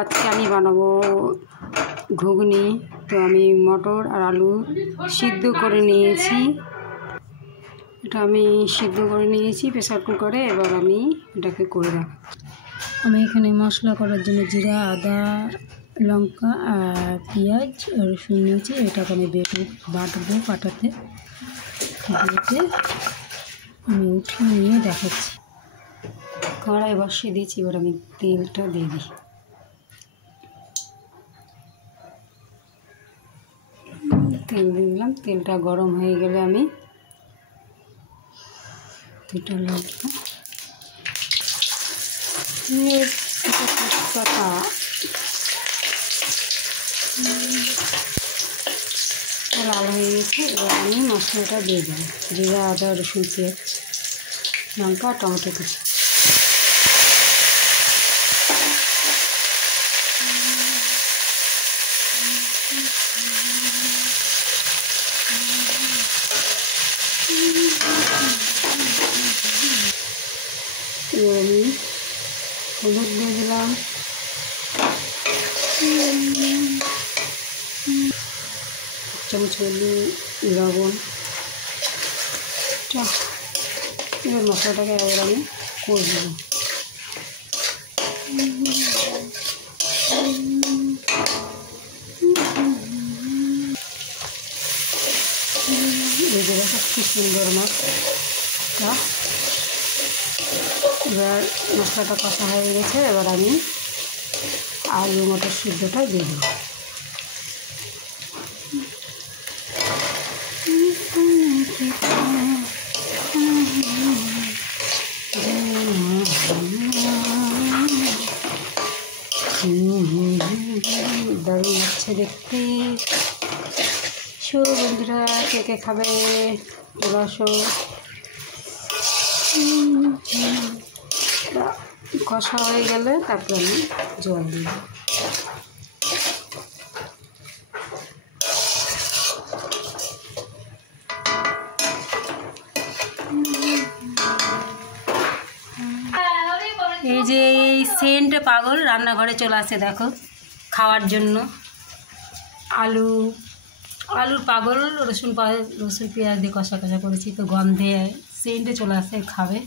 আজকে আমি বানাবো ঘুগনি। তো আমি মটর আর আলু সিদ্ধ করে নিয়েছি। এটা আমি সিদ্ধ করে নিয়েছি প্রেসার কুকারে। এবার আমি এটাকে করে রাখছি। আমি এখানে মশলা করার জন্য জিরা, আদা, লঙ্কা আর পেঁয়াজ আর রসুন নিয়েছি। এটাকে আমি বাটবো পাটাতে। বেটে আমি উঠিয়ে নিয়ে দেখাচ্ছি। কড়াই বসিয়ে দিয়েছি। এবার আমি তেলটা দিয়ে দিই। তেল দিয়ে দিলাম। তেলটা গরম হয়ে গেলে আমি দুটো লঙ্কা লাল হয়ে গেছে। এবার আমি মশলাটা দিয়ে দেবো। জিরা, আদা, রসুন, পেঁয়াজ, লঙ্কা, টমেটো কুচি। এবার আমি হলুদ দিয়ে দিলাম, চামচ লবণ। এবার মশলাটাকে এবার আমি করে দেবো। ভেজে রাখা কি সুন্দর মাছটা। এবার মশলাটা কষা হয়ে গেছে। এবার আমি আলু মটর সিদ্ধটা দিয়ে দেবো। দারুণ লাগছে দেখতে। বন্ধুরা কে কে খাবে রসো। কষা হয়ে গেলে তারপরে আমি জল দিই। এই যে এই সেন্ট পাগল রান্নাঘরে চলে আসে দেখো খাওয়ার জন্য। আলুর পাগল রসুন পেঁয়াজ দিয়ে কষা করেছি। তো গন্ধে সেন্টে চলে আসে খাবে।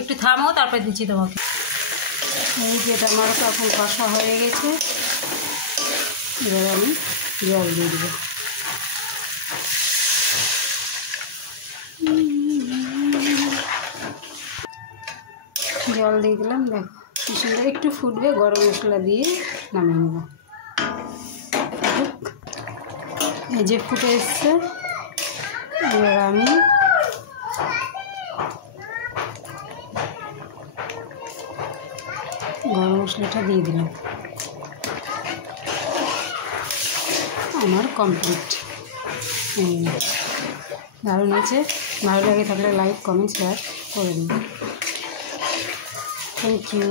একটু থামো তারপরে দিচ্ছি তোমাকে। এই যে এটা আমার এখন কষা হয়ে গেছে। এবার আমি জল দিয়ে দেবো। জল দিয়ে দিলাম। দেখো কি সুন্দর একটু ফুটবে। গরম মশলা দিয়ে নামিয়ে নেব। এই যে ফুটে এসছে। এবার আমি গরম মশলাটা দিয়ে দিলাম। আমার কমপ্লিট। দারুণ আছে। ভালো লাগে থাকলে লাইক, কমেন্ট, শেয়ার করে দিন। Thank you.